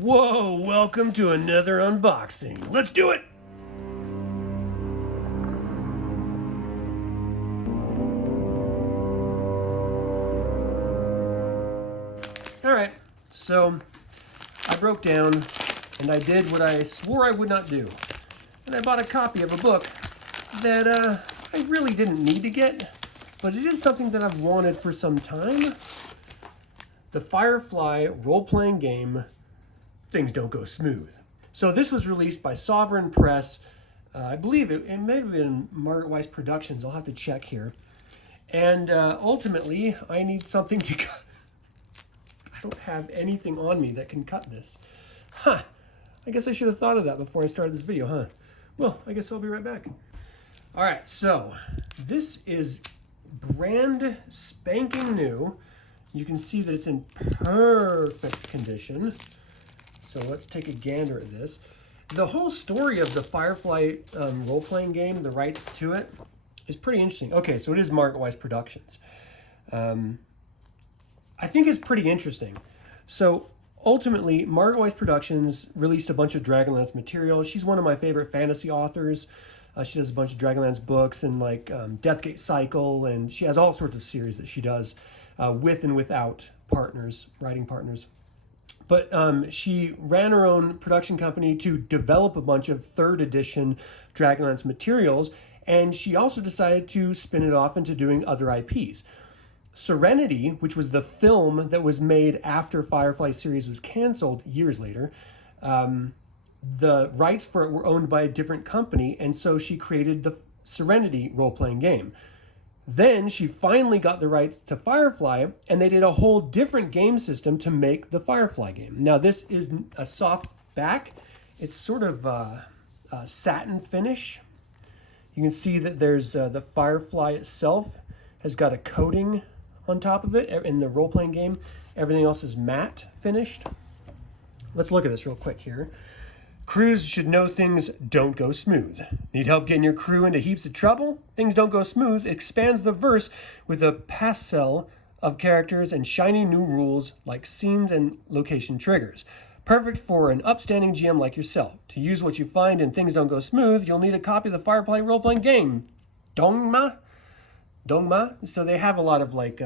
Whoa, welcome to another unboxing. Let's do it! Alright, so I broke down and I did what I swore I would not do. And I bought a copy of a book that I really didn't need to get, but it is something that I've wanted for some time. The Firefly role-playing game, Things Don't Go Smooth. So this was released by Sovereign Press. I believe it may have been Margaret Weis Productions. I'll have to check here. And ultimately, I need something to cut. I don't have anything on me that can cut this. Huh. I guess I should have thought of that before I started this video, huh? Well, I guess I'll be right back. All right, so this is brand spanking new. You can see that it's in perfect condition. So let's take a gander at this. The whole story of the Firefly role-playing game, the rights to it, is pretty interesting. Okay, so it is Margaret Weis Productions. I think it's pretty interesting. So ultimately, Margaret Weis Productions released a bunch of Dragonlance material. She's one of my favorite fantasy authors. She does a bunch of Dragonlance books and like Deathgate Cycle, and she has all sorts of series that she does with and without partners, writing partners. But she ran her own production company to develop a bunch of third edition Dragonlance materials, and she also decided to spin it off into doing other IPs. Serenity, which was the film that was made after Firefly series was canceled years later, the rights for it were owned by a different company, and so she created the Serenity role-playing game. Then she finally got the rights to Firefly, and they did a whole different game system to make the Firefly game. Now, this is a soft back. It's sort of a satin finish. You can see that there's the Firefly itself has got a coating on top of it. In the role-playing game, everything else is matte finished. Let's look at this real quick here. Crews should know things don't go smooth. Need help getting your crew into heaps of trouble? Things Don't Go Smooth expands the verse with a pastel of characters and shiny new rules like scenes and location triggers. Perfect for an upstanding GM like yourself. To use what you find in Things Don't Go Smooth, you'll need a copy of the Firefly role-playing game. Dongma? So they have a lot of like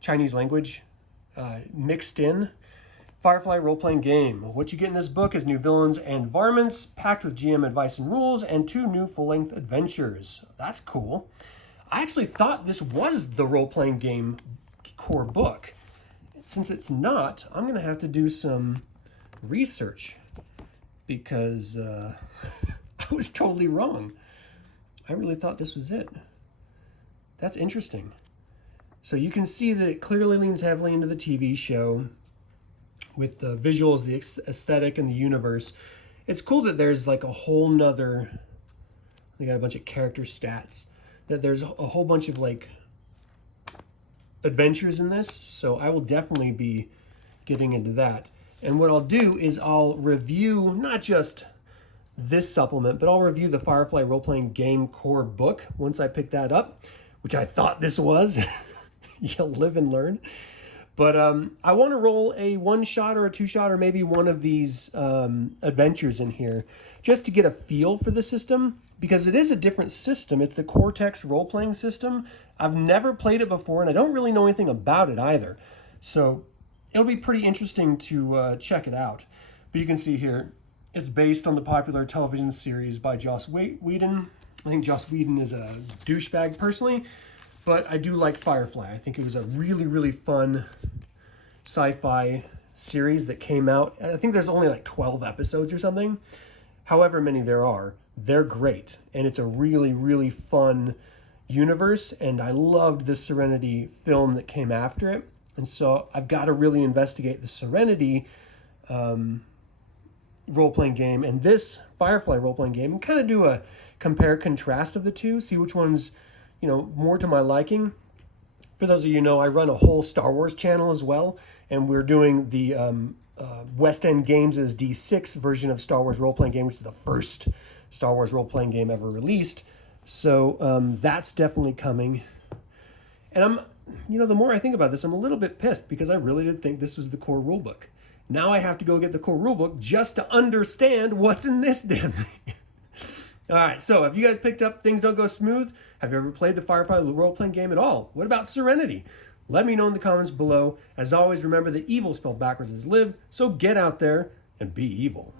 Chinese language mixed in. Firefly role-playing game. What you get in this book is new villains and varmints, packed with GM advice and rules, and 2 new full-length adventures. That's cool. I actually thought this was the role-playing game core book. Since it's not, I'm going to have to do some research because I was totally wrong. I really thought this was it. That's interesting. So you can see that it clearly leans heavily into the TV show, with the visuals, the aesthetic, and the universe. It's cool that there's like a whole nother, they got a bunch of character stats, that there's a whole bunch of like adventures in this. So I will definitely be getting into that. And what I'll do is I'll review not just this supplement, but I'll review the Firefly role-playing game core book once I pick that up, which I thought this was. You'll live and learn. But I want to roll a 1-shot or a 2-shot or maybe one of these adventures in here just to get a feel for the system, because it is a different system. It's the Cortex role-playing system. I've never played it before, and I don't really know anything about it either. So it'll be pretty interesting to check it out. But you can see here, it's based on the popular television series by Joss Whedon. I think Joss Whedon is a douchebag personally, but I do like Firefly. I think it was a really, really fun sci-fi series that came out. I think there's only like 12 episodes or something. However many there are, they're great. And it's a really, really fun universe. And I loved the Serenity film that came after it. And so I've got to really investigate the Serenity role-playing game and this Firefly role-playing game and kind of do a compare-contrast of the two, see which one's more to my liking. For those of you who know, I run a whole Star Wars channel as well, and we're doing the West End Games' D6 version of Star Wars role-playing game, which is the first Star Wars role-playing game ever released. So that's definitely coming. And the more I think about this, I'm a little bit pissed because I really did think this was the core rulebook. Now I have to go get the core rulebook just to understand what's in this damn thing. All right, so have you guys picked up Things Don't Go Smooth? Have you ever played the Firefly role-playing game at all? What about Serenity? Let me know in the comments below. As always, remember that evil spelled backwards is live, so get out there and be evil.